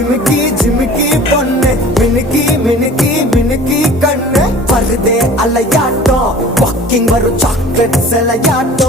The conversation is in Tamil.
ஜிமிக்கி ஜிமிக்கி பொண்ணு மினுக்கி மினுக்கி மினுக்கி கண்ணு வருதே அலையாட்டம் வாக்கிங் வரும் சாக்லேட் சிலையாட்டம்